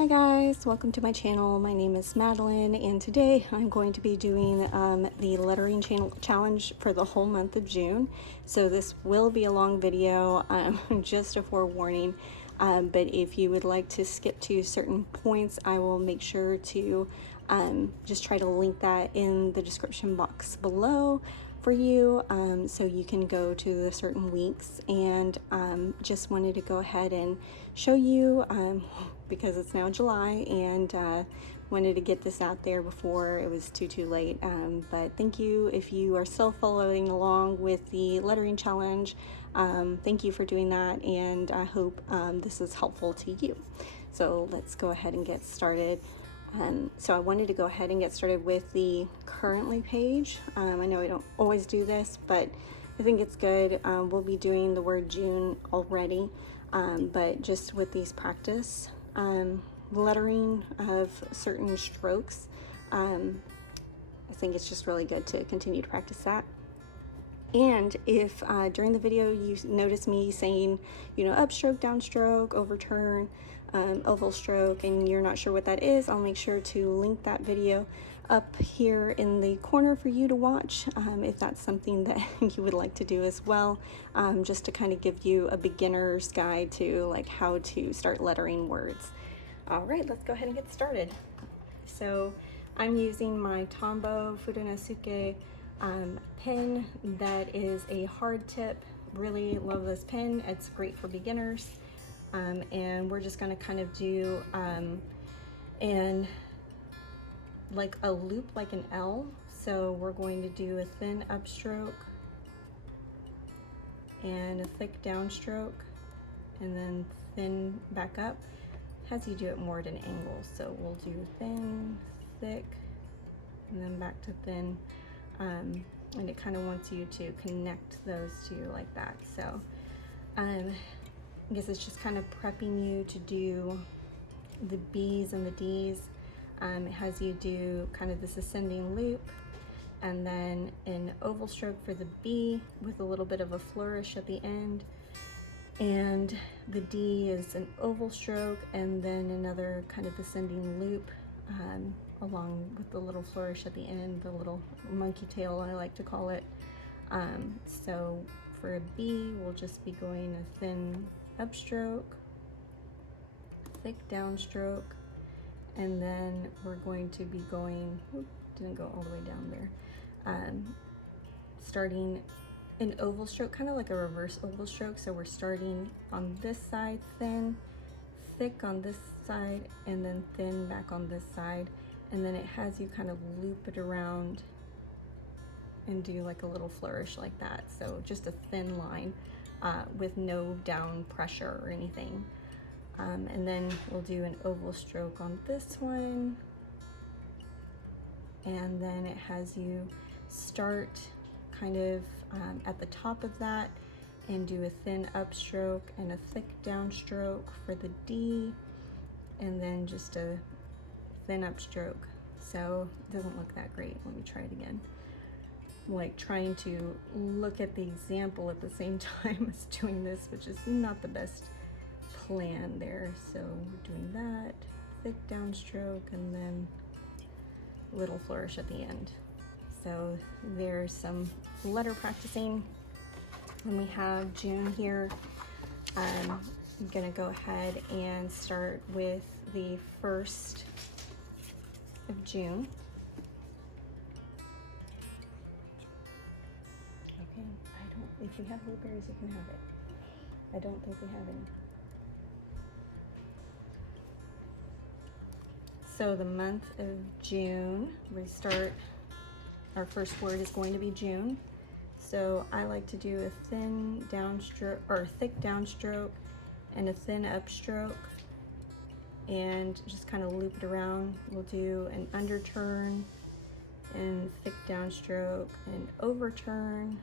Hi guys, welcome to my channel. My name is Madeline and today I'm going to be doing the lettering challenge for the whole month of June. So this will be a long video, just a forewarning, but if you would like to skip to certain points, I will make sure to just try to link that in the description box below for you, so you can go to the certain weeks. And just wanted to go ahead and show you because it's now July, and wanted to get this out there before it was too late. But thank you if you are still following along with the lettering challenge. Thank you for doing that, and I hope this is helpful to you. So let's go ahead and get started. So I wanted to go ahead and get started with the currently page. I know I don't always do this, but I think it's good. We'll be doing the word June already, but just with these practice lettering of certain strokes, I think it's just really good to continue to practice that. And if during the video you notice me saying, upstroke, downstroke, overturn, oval stroke, and you're not sure what that is, I'll make sure to link that video up here in the corner for you to watch, if that's something that you would like to do as well, just to kind of give you a beginner's guide to like how to start lettering words. All right, let's go ahead and get started. So I'm using my Tombow Fudonosuke pen that is a hard tip. Really love this pen. It's great for beginners. And we're just going to kind of do and like a loop like an L. So we're going to do a thin upstroke and a thick downstroke, and then thin back up. Has you do it more at an angle. So we'll do thin, thick, and then back to thin. And it kind of wants you to connect those two like that. So I guess it's just kind of prepping you to do the B's and the D's. It has you do kind of this ascending loop, and then an oval stroke for the B with a little bit of a flourish at the end. And the D is an oval stroke and then another kind of ascending loop, along with the little flourish at the end, the little monkey tail I like to call it. So for a B, we'll just be going a thin upstroke, thick downstroke, and then we're going to be going, didn't go all the way down there, starting an oval stroke, kind of like a reverse oval stroke. So we're starting on this side thin, thick on this side, and then thin back on this side. And then it has you kind of loop it around and do like a little flourish like that. So just a thin line with no down pressure or anything. And then we'll do an oval stroke on this one. And then it has you start kind of at the top of that and do a thin upstroke and a thick downstroke for the D, and then just a thin upstroke. So it doesn't look that great. Let me try it again. I'm like trying to look at the example at the same time as doing this, which is not the best plan there. So we're doing that, thick downstroke, and then little flourish at the end. So there's some letter practicing. And we have June here. I'm gonna go ahead and start with the 1st of June. Okay, if we have blueberries, you can have it. I don't think we have any. So the month of June, we start, our first word is going to be June. So I like to do a thin downstroke or a thick downstroke and a thin upstroke, and just kind of loop it around. We'll do an underturn and thick downstroke, and overturn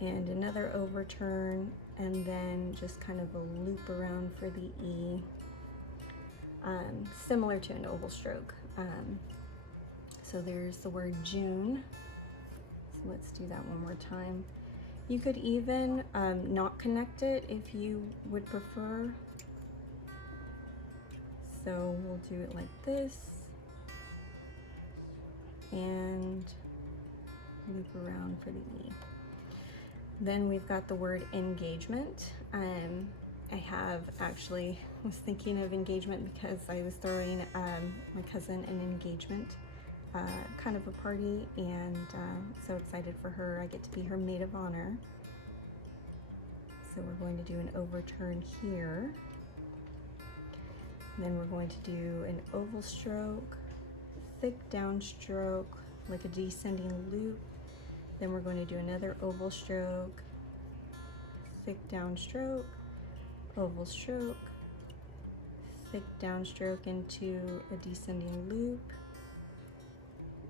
and another overturn, and then just kind of a loop around for the E, similar to an oval stroke. So there's the word June. So let's do that one more time. You could even not connect it if you would prefer. So So we'll do it like this and loop around for the E. Then we've got the word engagement. I have actually was thinking of engagement because I was throwing my cousin an engagement kind of a party, and so excited for her. I get to be her maid of honor. So we're going to do an overturn here. Then we're going to do an oval stroke, thick downstroke, like a descending loop. Then we're going to do another oval stroke, thick downstroke, oval stroke, thick downstroke into a descending loop,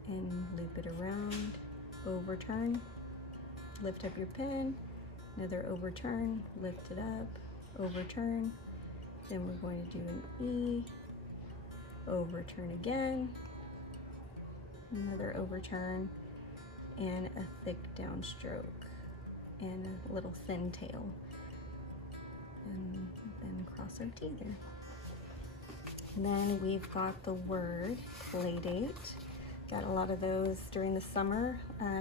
and loop it around, overturn, lift up your pen, another overturn, lift it up, overturn. Then we're going to do an E, overturn again, another overturn, and a thick downstroke, and a little thin tail, and then cross our T there. And then we've got the word playdate. Got a lot of those during the summer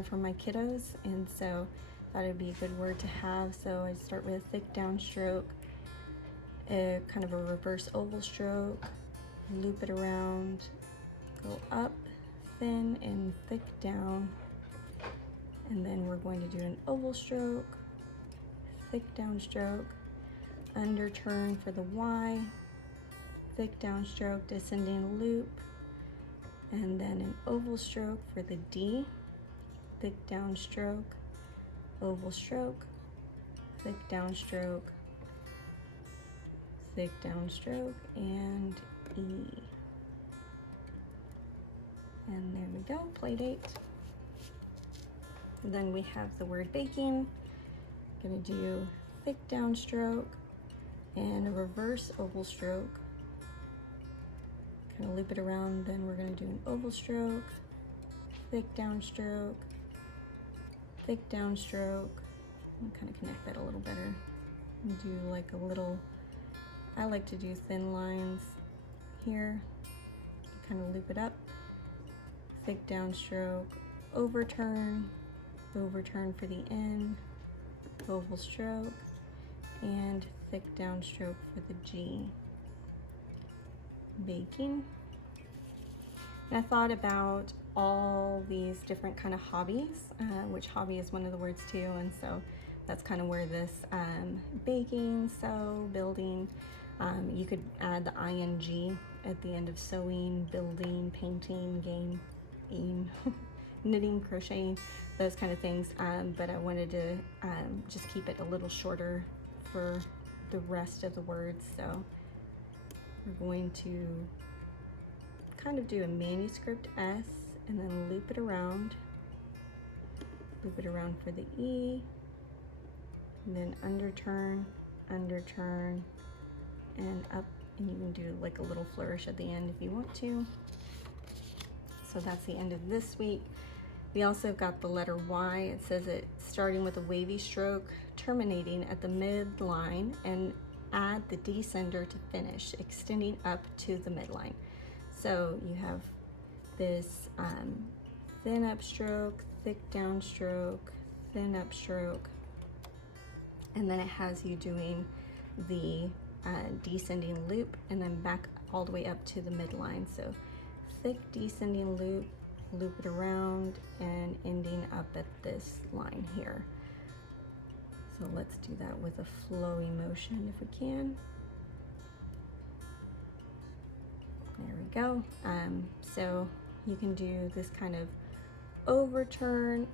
from my kiddos, and so thought it'd be a good word to have. So I start with a thick downstroke, kind of a reverse oval stroke, loop it around, go up, thin and thick down, and then we're going to do an oval stroke, thick downstroke, underturn for the Y, thick downstroke, descending loop, and then an oval stroke for the D, thick downstroke, oval stroke, thick downstroke, thick downstroke, and E. And there we go, playdate. Then we have the word baking. Gonna do thick downstroke and a reverse oval stroke. Kind of loop it around, then we're gonna do an oval stroke, thick downstroke, thick downstroke. And kind of connect that a little better. And do like a little, I like to do thin lines here. Kind of loop it up, thick downstroke, overturn, overturn for the N, oval stroke, and thick downstroke for the G. Baking. And I thought about all these different kind of hobbies, which hobby is one of the words too, and so that's kind of where this baking, sew, building, you could add the ing at the end of sewing, building, painting, gaming, knitting, crocheting, those kind of things, but I wanted to just keep it a little shorter for the rest of the words. So we're going to kind of do a manuscript S and then loop it around for the E, and then underturn, underturn, and up, and you can do like a little flourish at the end if you want to. So that's the end of this week. We also got the letter Y. It says it starting with a wavy stroke, terminating at the midline, and add the descender to finish, extending up to the midline. So you have this thin upstroke, thick downstroke, thin upstroke, and then it has you doing the descending loop and then back all the way up to the midline. So thick descending loop, loop it around, and ending up at this line here. So let's do that with a flowy motion if we can. There we go. So you can do this kind of overturn,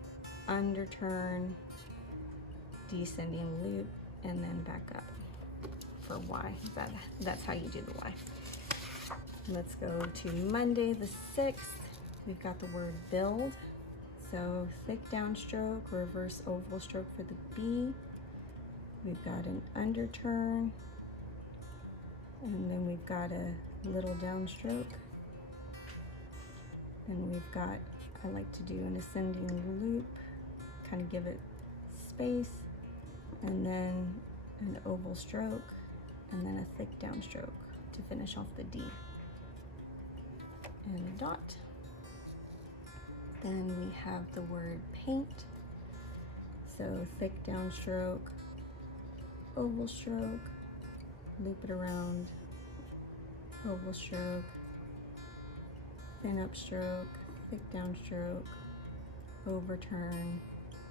underturn, descending loop, and then back up for Y. That's how you do the Y. Let's go to Monday the 6th. We've got the word build. So thick downstroke, reverse oval stroke for the B. We've got an underturn, and then we've got a little downstroke, and we've got, I like to do an ascending loop, kind of give it space, and then an oval stroke, and then a thick downstroke to finish off the D. and a dot. Then we have the word paint. So thick downstroke, oval stroke, loop it around, oval stroke, thin upstroke, thick downstroke, overturn,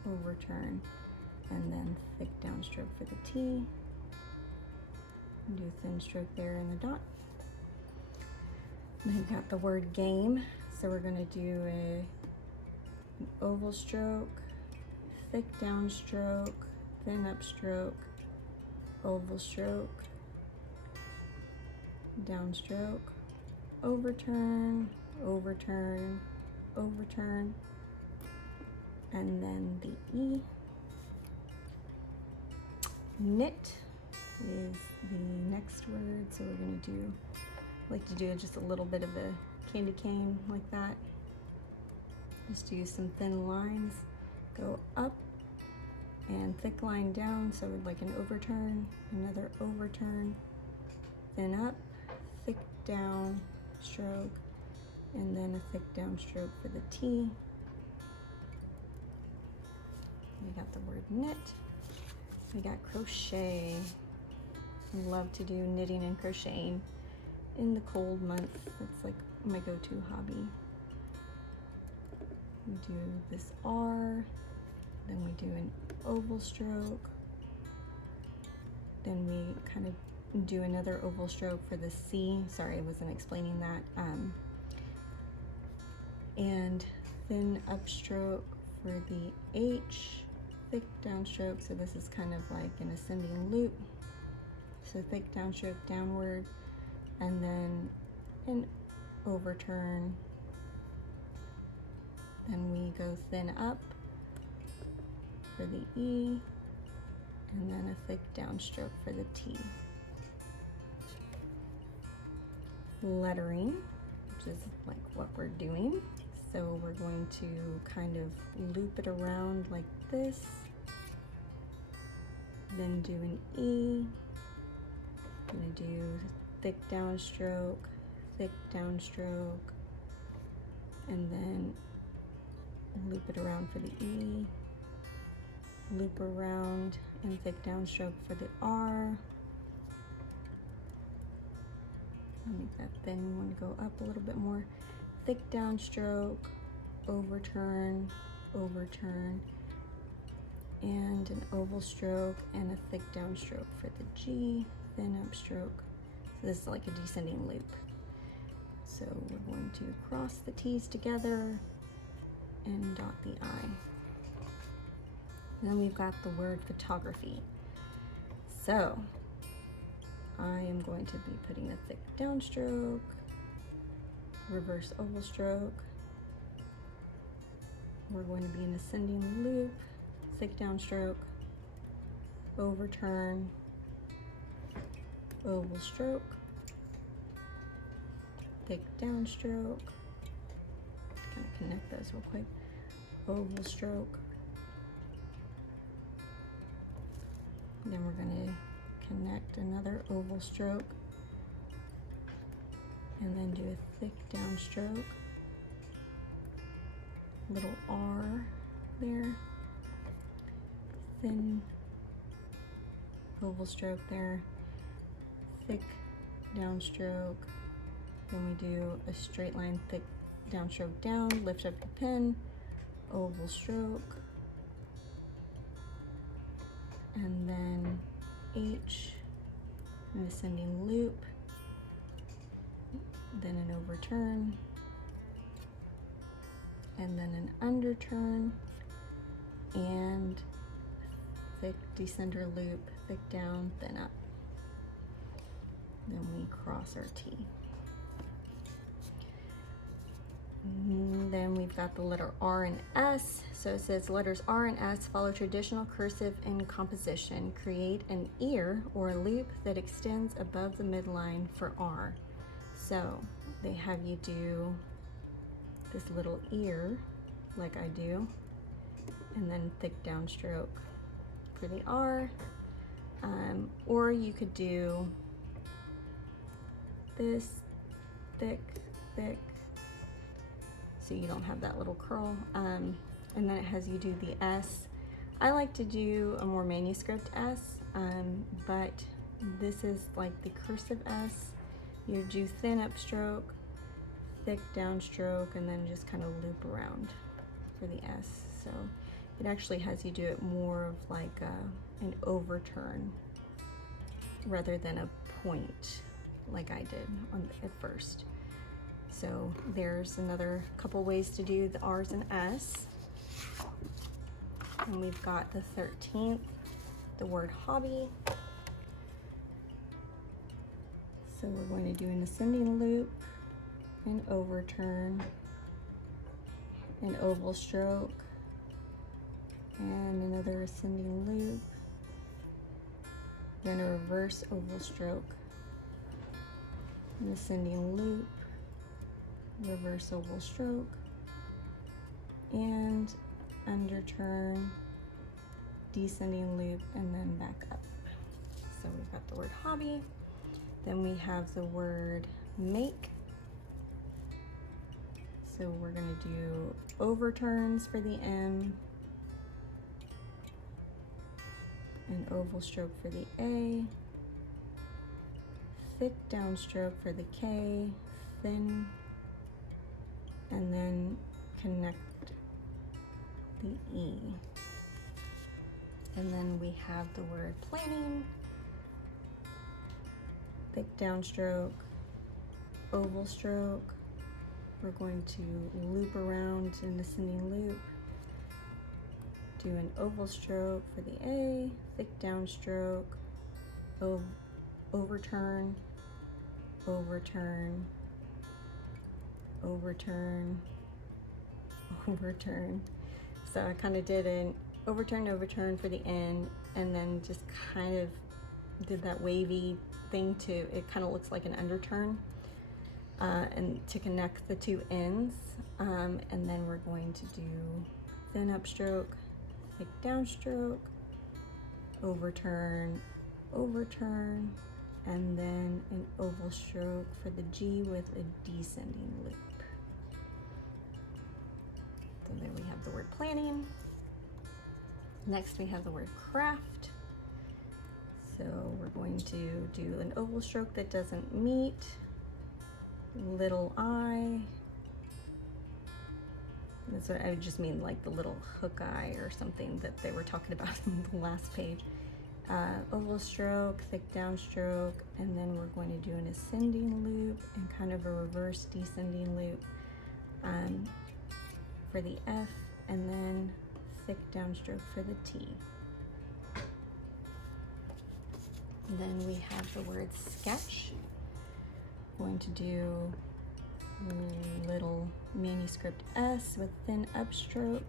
overturn, and then thick downstroke for the T. Do thin stroke there in the dot. Then we've got the word game. So we're going to do an oval stroke, thick downstroke, thin upstroke, oval stroke, downstroke, overturn, overturn, overturn, and then the E. Knit is the next word, so we're going to do, like to do just a little bit of a candy cane like that. Just do some thin lines, go up and thick line down, so like an overturn, another overturn, thin up, thick down stroke, and then a thick down stroke for the T. We got the word knit. We got crochet. Love to do knitting and crocheting in the cold months. That's like my go-to hobby. We do this R, then we do an oval stroke, then we kind of do another oval stroke for the C. Sorry, I wasn't explaining that. And thin upstroke for the H, thick downstroke. So this is kind of like an ascending loop. So thick downstroke downward, and then an overturn. Then we go thin up for the E, and then a thick downstroke for the T. Lettering, which is like what we're doing. So we're going to kind of loop it around like this, then do an E. I'm going to do thick downstroke, and then loop it around for the E, loop around and thick downstroke for the R. I'll make that thin. We want to go up a little bit more. Thick downstroke, overturn, overturn, and an oval stroke and a thick downstroke for the G, thin upstroke. So this is like a descending loop. So we're going to cross the T's together and dot the I. And then we've got the word photography. So I am going to be putting a thick downstroke, reverse oval stroke. We're going to be an ascending loop, thick downstroke, overturn, oval stroke, thick downstroke. Kind of connect those real quick. Oval stroke. Then we're going to connect another oval stroke, and then do a thick downstroke, little R there, thin oval stroke there, thick downstroke, then we do a straight line, thick downstroke down, lift up the pen, oval stroke, and then H, an ascending loop, then an overturn, and then an underturn, and thick descender loop, thick down, thin up. Then we cross our T. Then we've got the letter R and S. So it says letters R and S follow traditional cursive in composition. Create an ear or a loop that extends above the midline for R. So they have you do this little ear like I do, and then thick downstroke for the R. Or you could do this thick, thick, so you don't have that little curl. And then it has you do the S. I like to do a more manuscript S, but this is like the cursive S. You do thin upstroke, thick downstroke, and then just kind of loop around for the S. So it actually has you do it more of like an overturn rather than a point like I did at first. So there's another couple ways to do the R's and S. And we've got the 13th, the word hobby. So we're going to do an ascending loop, an overturn, an oval stroke, and another ascending loop, then a reverse oval stroke, an ascending loop, reverse oval stroke, and underturn, descending loop, and then back up. So we've got the word hobby, then we have the word make. So we're going to do overturns for the M, an oval stroke for the A, thick downstroke for the K, thin, and then connect the E. And then we have the word planning, thick downstroke, oval stroke. We're going to loop around an ascending loop, do an oval stroke for the A, thick downstroke, overturn, overturn, overturn, overturn. So I kind of did an overturn for the N, and then just kind of did that wavy thing to, it kind of looks like an underturn, and to connect the two ends. And then we're going to do thin upstroke, thick downstroke, overturn, overturn, and then an oval stroke for the G with a descending loop. So there we have the word planning. Next we have the word craft. So we're going to do an oval stroke that doesn't meet, little I. That's what I just mean, like the little hook eye or something that they were talking about in the last page. Oval stroke, thick downstroke, and then we're going to do an ascending loop and kind of a reverse descending loop for the F, and then thick downstroke for the T. And then we have the word sketch. Going to do little manuscript S with thin upstroke,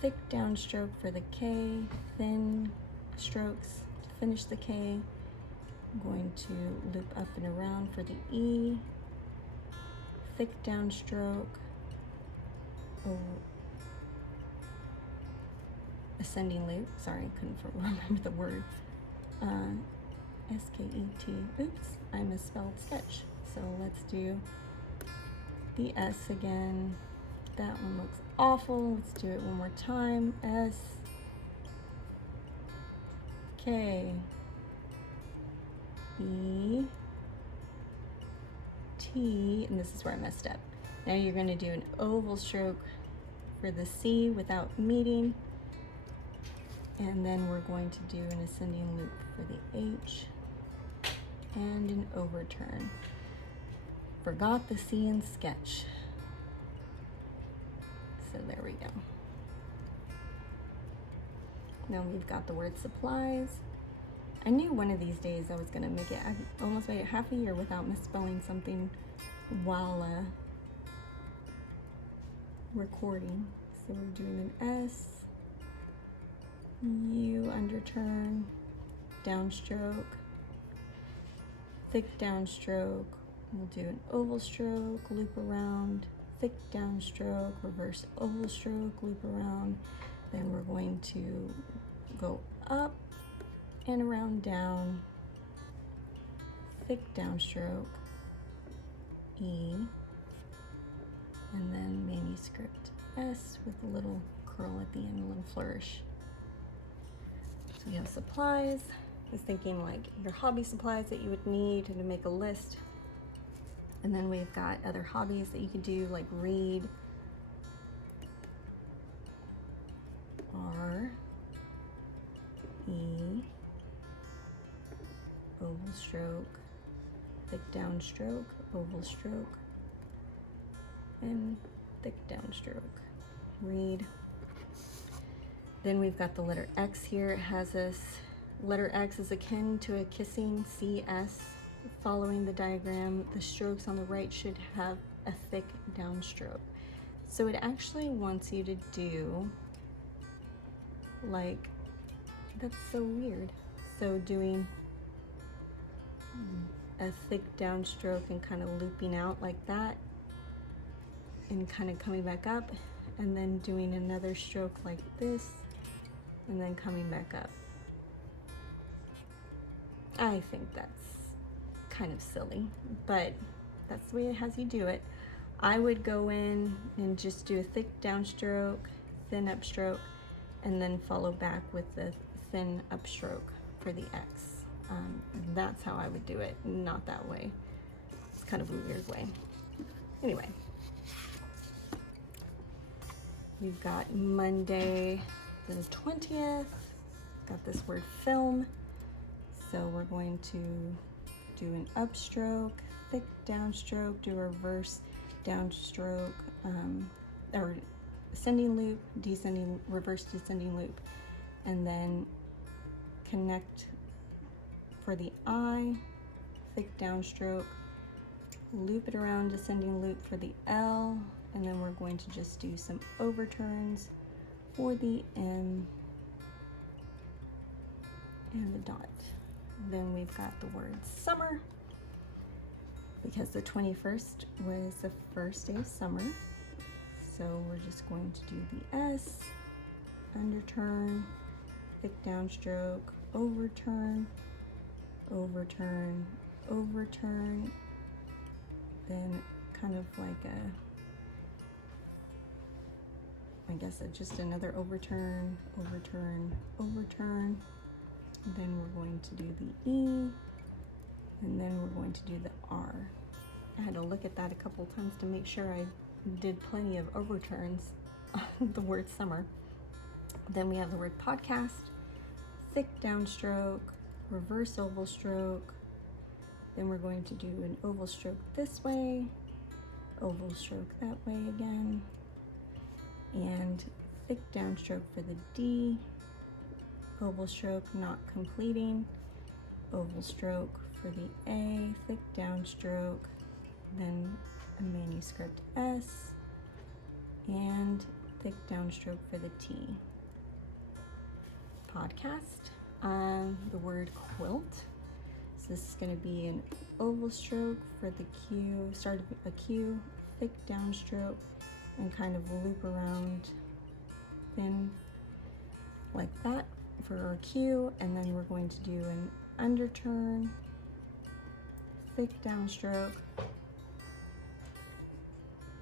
thick downstroke for the K, thin strokes to finish the K. I'm going to loop up and around for the E, thick downstroke, ascending loop, sorry, I couldn't remember the word, S-K-E-T, oops, I misspelled sketch. So let's do the S again. That one looks awful. Let's do it one more time. S, K, E, T, and this is where I messed up. Now you're going to do an oval stroke for the C without meeting, and then we're going to do an ascending loop for the H and an overturn. Forgot the C in sketch. So there we go. Now we've got the word supplies. I knew one of these days I was gonna make it. I almost made it half a year without misspelling something while recording. So we're doing an S, U underturn, downstroke, thick downstroke. We'll do an oval stroke, loop around, thick downstroke, reverse oval stroke, loop around. Then we're going to go up and around down, thick downstroke, E, and then manuscript S with a little curl at the end, a little flourish. So we have supplies. I was thinking like your hobby supplies that you would need to make a list. And then we've got other hobbies that you could do, like read, R, E, oval stroke, thick downstroke, oval stroke, and thick downstroke. Read. Then we've got the letter X here. It has this letter X is akin to a kissing CS. Following the diagram, the strokes on the right should have a thick downstroke. So it actually wants you to do like, that's so weird. So doing a thick downstroke and kind of looping out like that and kind of coming back up, and then doing another stroke like this and then coming back up. I think that's kind of silly, but that's the way it has you do it. I would go in and just do a thick downstroke, thin upstroke, and then follow back with the thin upstroke for the X. That's how I would do it, not that way. It's kind of a weird way. Anyway, we've got Monday the 20th. Got this word film. So we're going to do an upstroke, thick downstroke, do a reverse downstroke, or ascending loop, descending, reverse descending loop, and then connect for the I, thick downstroke, loop it around, descending loop for the L, and then we're going to just do some overturns for the M and the dot. Then we've got the word summer, because the 21st was the first day of summer. So we're just going to do the S, underturn, thick downstroke, overturn, overturn, overturn, then kind of like I guess just another overturn, overturn, overturn. Then we're going to do the E, and then we're going to do the R. I had to look at that a couple times to make sure I did plenty of overturns on the word summer. Then we have the word podcast, thick downstroke, reverse oval stroke. Then we're going to do an oval stroke this way, oval stroke that way again, and thick downstroke for the D, oval stroke not completing, oval stroke for the A, thick downstroke, then a manuscript S, and thick downstroke for the T. Podcast, the word quilt. So this is going to be an oval stroke for the Q, start of a Q, thick downstroke, and kind of loop around thin like that for our Q, and then we're going to do an underturn, thick downstroke,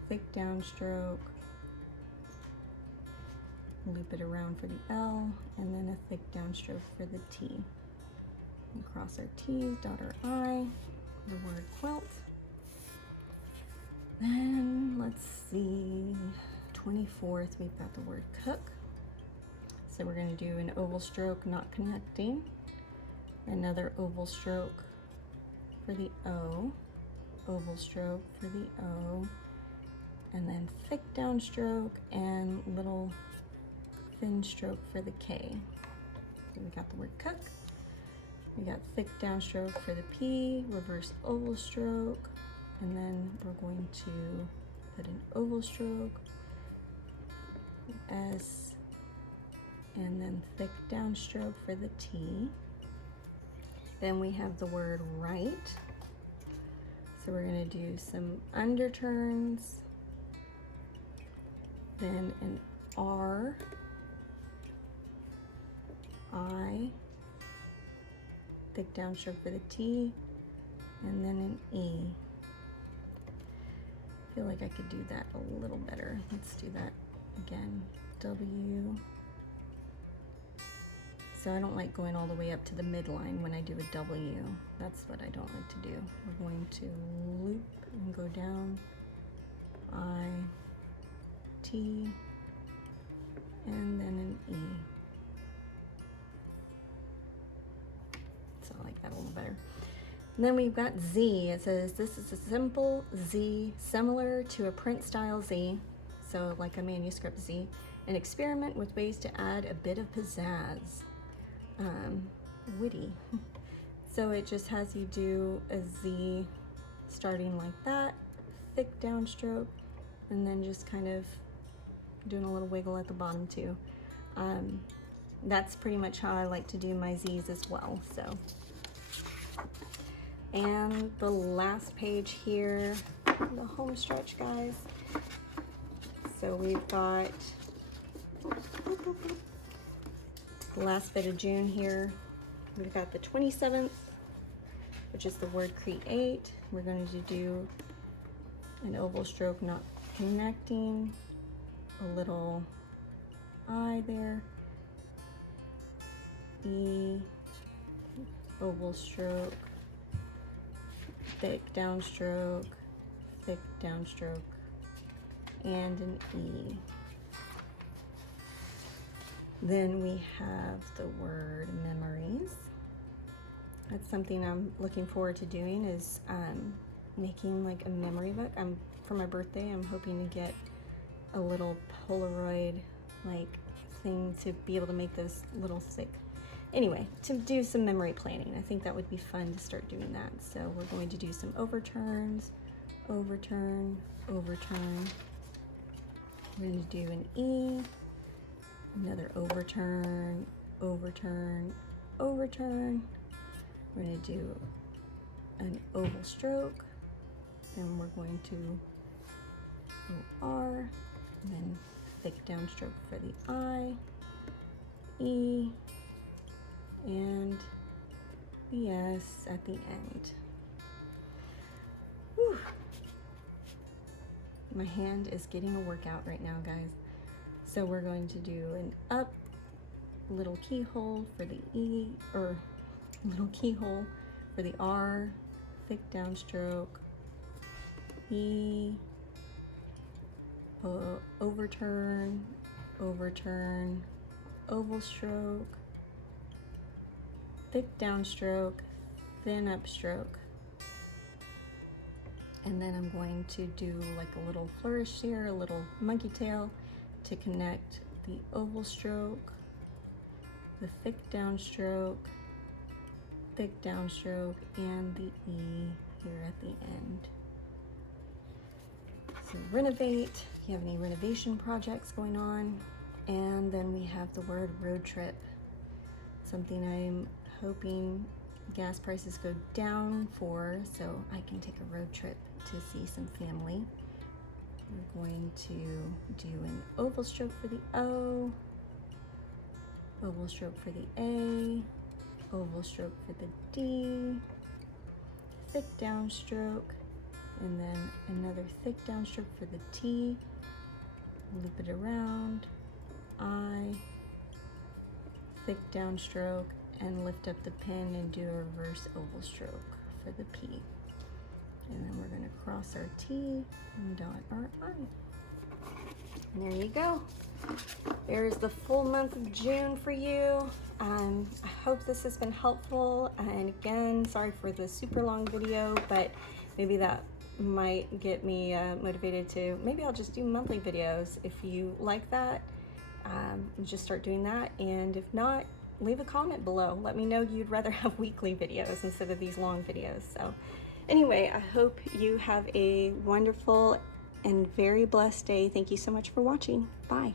thick downstroke, loop it around for the L, and then a thick downstroke for the T. And cross our T's, dot our I, the word quilt. Then let's see, 24th, we've got the word cook. So we're going to do an oval stroke not connecting, another oval stroke for the O, oval stroke for the O, and then thick downstroke and little thin stroke for the K. So we got the word cook. We got thick downstroke for the P, reverse oval stroke, and then we're going to put an oval stroke, S, and then thick downstroke for the T. Then we have the word right. So we're going to do some underturns, then an R, I, thick downstroke for the T, and then an E. feel like I could do that a little better. Let's do that again. W. So I don't like going all the way up to the midline when I do a W. That's what I don't like to do. We're going to loop and go down. I, T, and then an E. So I like that a little better. And then we've got Z. It says, this is a simple Z, similar to a print style Z, so like a manuscript Z, and experiment with ways to add a bit of pizzazz. Witty. So it just has you do a Z starting like that, thick downstroke, and then just kind of doing a little wiggle at the bottom too. That's pretty much how I like to do my Z's as well. So, and the last page here, the home stretch, guys. So we've got the last bit of June here. We've got the 27th, which is the word create. We're going to do an oval stroke not connecting, a little I there, E, oval stroke, thick downstroke, and an E. Then we have the word memories. That's something I'm looking forward to doing, is making like a memory book. For my birthday, I'm hoping to get a little Polaroid like thing to be able to make those little thick. Anyway, to do some memory planning. I think that would be fun to start doing that. So we're going to do some overturns, overturn, overturn. We're going to do an E, another overturn, overturn, overturn. We're going to do an oval stroke, then we're going to go R, and then thick downstroke for the I, E, and the S at the end. Whew. My hand is getting a workout right now, guys. So we're going to do an up, little keyhole for the E, or little keyhole for the R, thick downstroke, E, overturn, overturn, oval stroke, thick downstroke, thin upstroke. And then I'm going to do like a little flourish here, a little monkey tail to connect the oval stroke, the thick downstroke, and the E here at the end. So renovate, if you have any renovation projects going on. And then we have the word road trip, something I'm hoping gas prices go down for, so I can take a road trip to see some family. We're going to do an oval stroke for the O, oval stroke for the A, oval stroke for the D, thick downstroke, and then another thick downstroke for the T, loop it around, I, thick downstroke, and lift up the pin and do a reverse oval stroke for the P. And then we're going to cross our T and dot our I. And there you go. There's the full month of June for you. I hope this has been helpful. And again, sorry for the super long video, but maybe that might get me motivated to, maybe I'll just do monthly videos. If you like that, just start doing that. And if not, leave a comment below. Let me know you'd rather have weekly videos instead of these long videos. So anyway, I hope you have a wonderful and very blessed day. Thank you so much for watching. Bye.